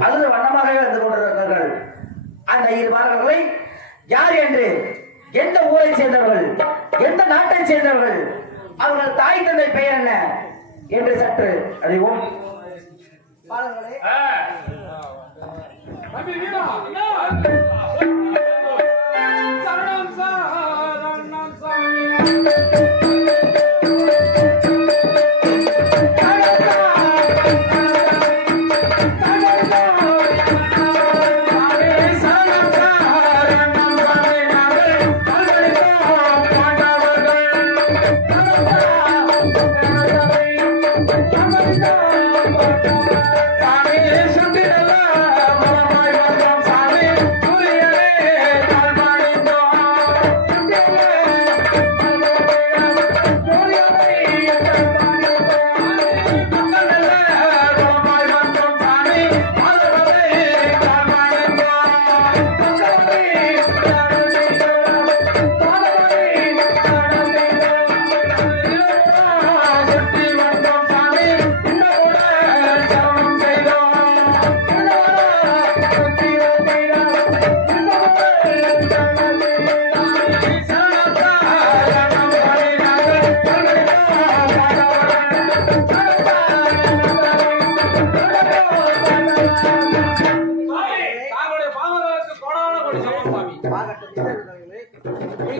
அழுது வண்ணமாகவே வந்து கொண்டிருக்கிறார்கள். அந்த இரு பாலர்களை யார் என்று? எந்த ஊரை சேர்ந்தவர்கள்? எந்த நாட்டை சேர்ந்தவர்கள்? அவர்கள் தாய் தந்தை பெயர் என்ன? என்று சற்று அறிவோம். சரணம்.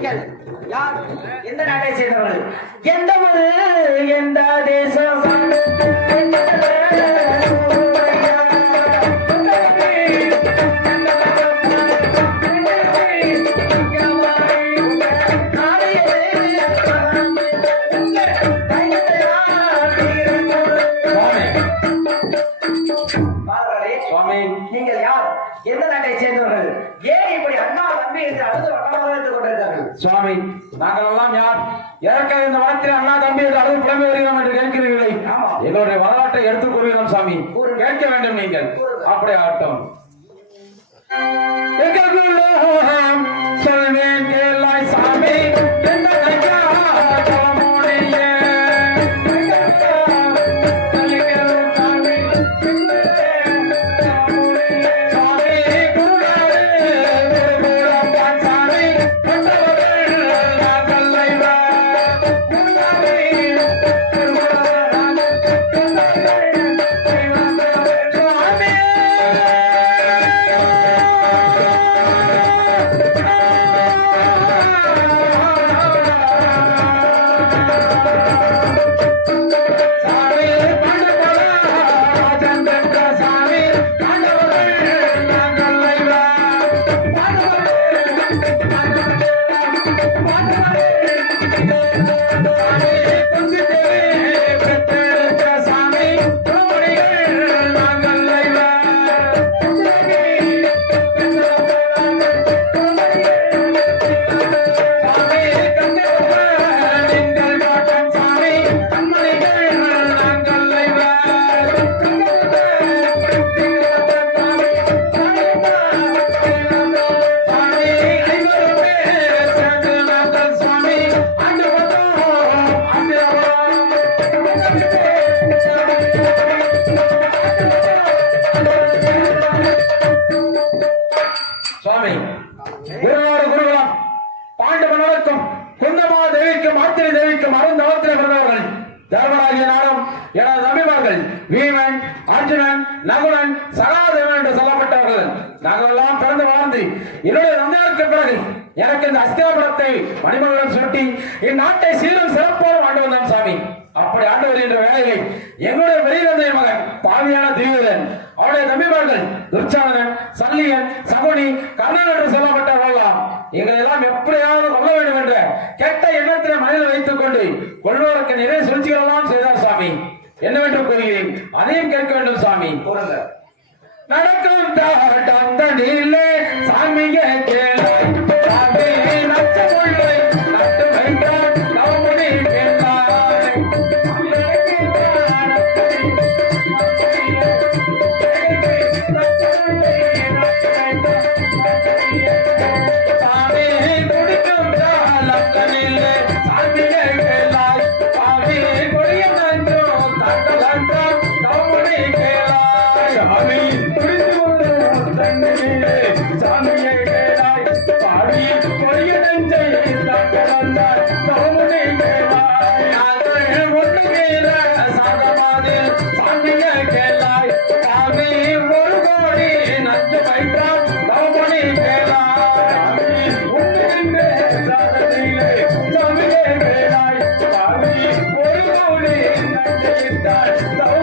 நீங்கள். யார்? எந்த நாட்டை சேர்ந்தவர்கள்? எந்த ஒரு எந்த தேசம்? Bye. பாலர்களே, சுவாமி நீங்கள் யார்? எந்த நாட்டை சேர்ந்தவர்கள்? ஏன் இப்படி அண்ணா தம்பி என்று அழுது வைத்துக் கொண்டிருக்கிறார்கள்? சுவாமி நாங்கள் எல்லாம் யார்? ஏற்கனவே இந்த வனத்தில் அண்ணா தம்பி என்று அழுது புலம்பி வருகிறோம் என்று கேட்கிறீர்களே. எங்களுடைய வரலாற்றை எடுத்துக் கொள்கிறோம் சாமி. கேட்க வேண்டும் நீங்கள். அப்படி ஆகட்டும் எங்களுள்ளோம் சொல்வேன் சுவாமி தம்பிமார்கள் வீமன் அர்ஜுனன் நகுலன் சகாதேவன் என்று சொல்லப்பட்டவர்கள். நாங்கள் எல்லாம் பிறந்து வாழ்ந்து என்னுடைய நந்தாருக்கு பிறகு எனக்கு இந்த அஸ்திரபுரத்தை மணிமகுடன் சுட்டி இந்நாட்டை சீரும் சிறப்போடு ஆண்டு வந்தான் சாமி. அப்படி ஆண்டு வருகின்ற வேலையை எங்களுடைய வெளிவந்தைய மகன் பாவியான திவ்யதன் அவருடைய நம்பிமார்கள் துர்ச்சாதனன் சல்லியன் சகுனி கர்ணன் என்று சொல்லப்பட்டவர்களாம் எங்களை எல்லாம் எப்படியாவது கொல்ல வேண்டும் என்ற கெட்ட எண்ணத்தினை மனதில் வைத்துக் கொண்டு கொள்வதற்கு நிறைய சூழ்ச்சிகள் எல்லாம் செய்தார் சாமி. என்னவென்று கூறுகிறேன்? அதையும் கேட்க வேண்டும் சாமி. நடக்கும் தாட்டம் தனிலே சாமியே கேளாய் God.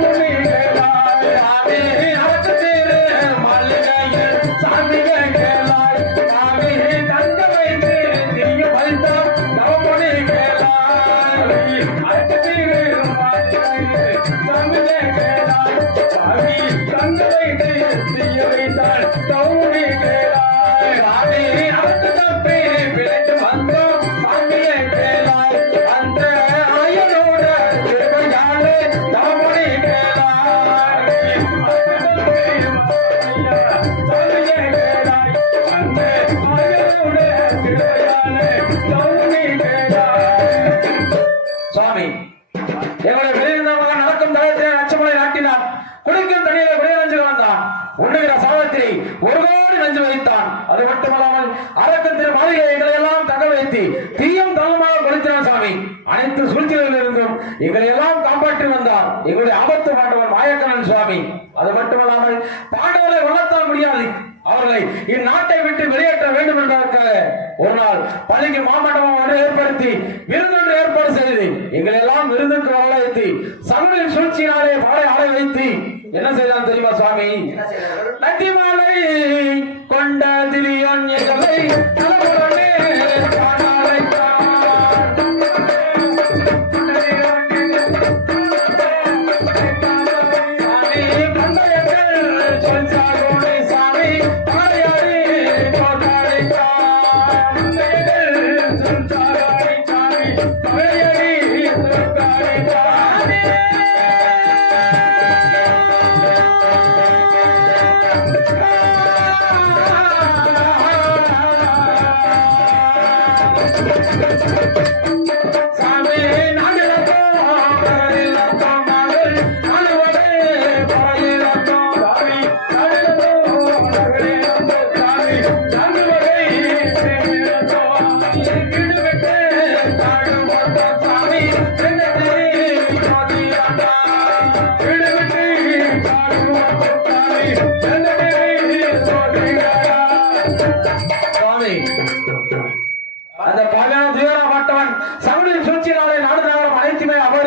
காப்பாற்றி வந்தார். எங்களுடைய ஆபத்து பாண்டவன் மாயக்கண்ணன் சுவாமி. அது மட்டுமல்லாமல் பாண்டவரை வளர்த்தால் முடியாது. அவர்களை இந்நாட்டை விட்டு வெளியேற்ற வேண்டும் என்பதற்காக ஒரு நாள் பள்ளிக்கு மாமண்டபம் ஒன்று ஏற்படுத்தி விருந்தொன்று ஏற்பாடு செய்து எங்களை எல்லாம் விருந்துக்கு வரவழைத்து சகலின் சூழ்ச்சியினாலே பாடை ஆளை வைத்து என்ன செய்தான் தெரியுமா சுவாமி? நந்தி மாலை கொண்ட திரியோன் எங்களை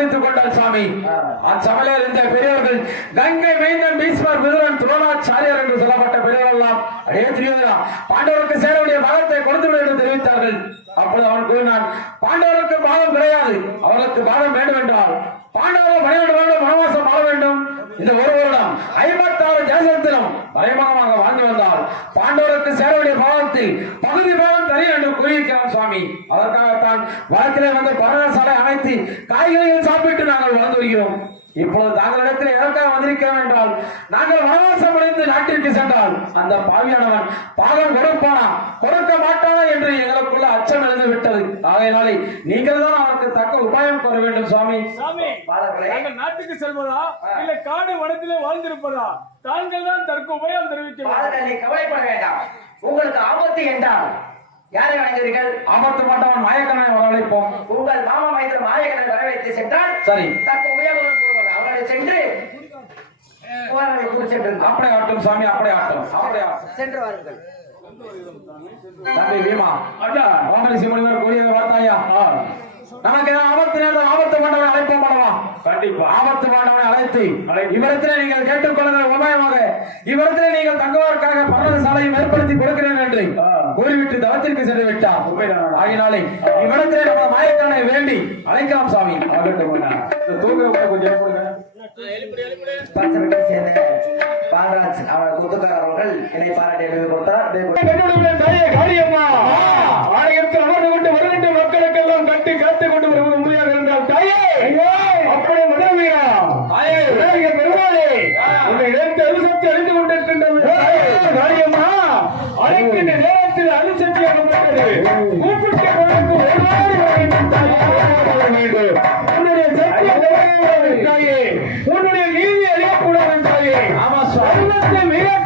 அனைத்துமே கொண்டார் சுவாமி அச்சமலையில் இருந்த பெரியவர்கள் கங்கை மைந்தன் பீஸ்வர் விதுரன் துரோணாச்சாரியர் என்று சொல்லப்பட்ட பெரியவர்கள் எல்லாம் அடே திரியோதரா பாண்டவருக்கு சேர வேண்டிய பாகத்தை கொடுத்து விடு என்று தெரிவித்தார்கள். அப்போது அவன் கூறினான் பாண்டவருக்கு பாகம் கிடையாது. அவர்களுக்கு பாகம் வேண்டும் என்றால் பாண்டவர்கள் பனிரெண்டு வருடம் வனவாசம் வாழ வேண்டும். இந்த ஒரு வருடம் ஐம்பத்தாறு தேசத்திலும் மறைமுகமாக வாழ்ந்து வந்தால் பாண்டவருக்கு சேர வேண்டிய பாவத்தில் பகுதி பாவம் தனி என்று கூறியிருக்கிறார் சுவாமி. அதற்காகத்தான் வழக்கிலே வந்து பரணசாலை அனைத்து காய்கறிகள் சாப்பிட்டு நாங்கள் வாழ்ந்து வருகிறோம். இப்போது தாங்களிடத்தில் எதற்காக வந்திருக்கிறோம் என்றால் நாங்கள் வனவாசம் அடைந்து நாட்டிற்கு சென்றால் அந்த பாவியானவன் பாகம் கொடுப்பானா? கொடுக்க மாட்டானா என்று எங்களுக்குள்ள அச்சம் எழுந்து விட்டது. ஆகையினாலே நீங்கள் தான் அவருக்கு தக்க உபாயம் கூற வேண்டும் சுவாமி. நாட்டுக்கு செல்வதா? இல்ல காடு வனத்திலே வாழ்ந்திருப்பதா? தாங்கள் தான் தற்கு உபயம் தெரிவிக்க வேண்டும். பாலர்கள் நீ கவலைப்பட வேண்டாம். உங்களுக்கு ஆபத்து என்றால் யாரை வணங்குவீர்கள் அமர்த்த மாட்டவன் மயக்கனை வரவழைப்போம். உங்கள் மாமா மைந்தர் மாயக்கனை வரவேற்று சென்றால் சரி. தக்க கூறுவது அவர்களை சென்று போராடி கூறி சென்று அப்படியே ஆட்டும் சாமி அப்படியே ஆட்டும். அப்படியே ஆட்டும். சென்று வாருங்கள். தம்பி பீமா அண்ணா வாங்கலிசி முனிவர் கூறியதை பார்த்தாயா? நமக்கு ஏதாவது ஆபத்து நேரத்தில் ஆபத்து பண்ணவனை அழைப்போம் பண்ணவா கண்டிப்பா. ஆபத்து பண்ணவனை அழைத்து அழைத்து. இவரத்திலே நீங்கள் கேட்டுக்கொள்கிற உபாயமாக இவரத்திலே நீங்கள் தங்குவதற்காக பரவ சாலையும் ஏற்படுத்தி கொடுக்கிறேன் என்று. கூறிவிட்டு தவத்திற்கு சென்று விட்டார். ஆகினாலே இவரத்திலே நம்ம மாயக்கண்ணை வேண்டி அழைக்கலாம் சாமி. கொஞ்சம் பாலராஜ் அவர் குத்துக்கார் அவர்கள் என்னை பாராட்டி எழுதி கொடுத்தார் அமர்ந்து கொண்டு வருகின்ற மக்களுக்கெல்லாம் கட்டி காத்து கொண்டு வருவது உண்மையாக இருந்தால் தாயே. தாயே. விநாயக பெருமாளே. உன்னை இழந்து அனுசக்தி அறிந்து கொண்டிருக்கின்றது தாயே, காளியம்மா அழைக்கின்ற நேரத்தில் அனுசக்தி கூப்பிட்ட சுவாமி. சர்வத்தை மீறக்கூடாது தாயே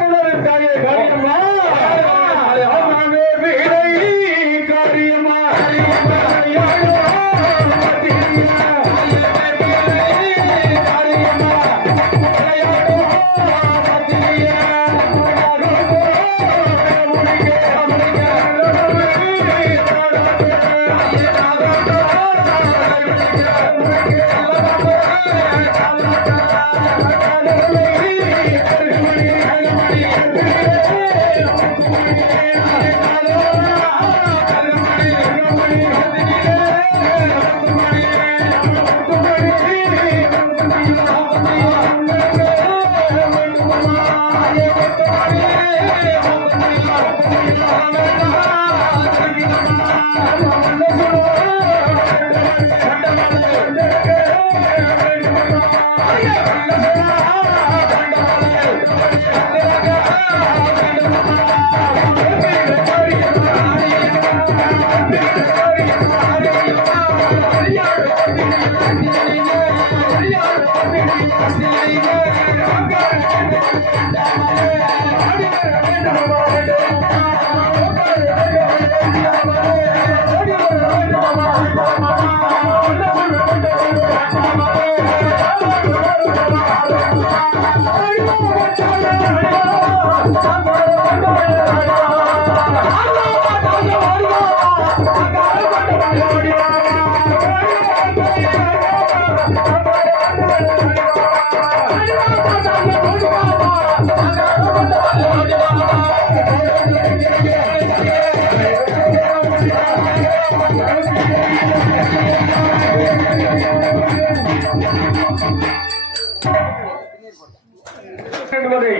ஓடி என்பதை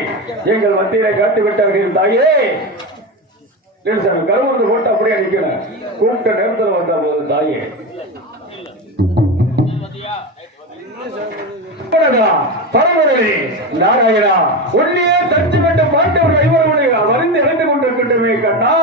எங்கள் மத்தியிலே காட்டிவிட்டார்கள் தாயே. நெல்சன் போட்டு அப்படியே நிக்கணும் கூப்பிட்ட நேரத்தில் வந்த போது தாயே. நாராயணா உன்னையே தச்சு கட்ட பாண்டவர் ஐவருடைய வரிந்து இணைந்து கொண்டிருக்கின்றமே கண்ணா.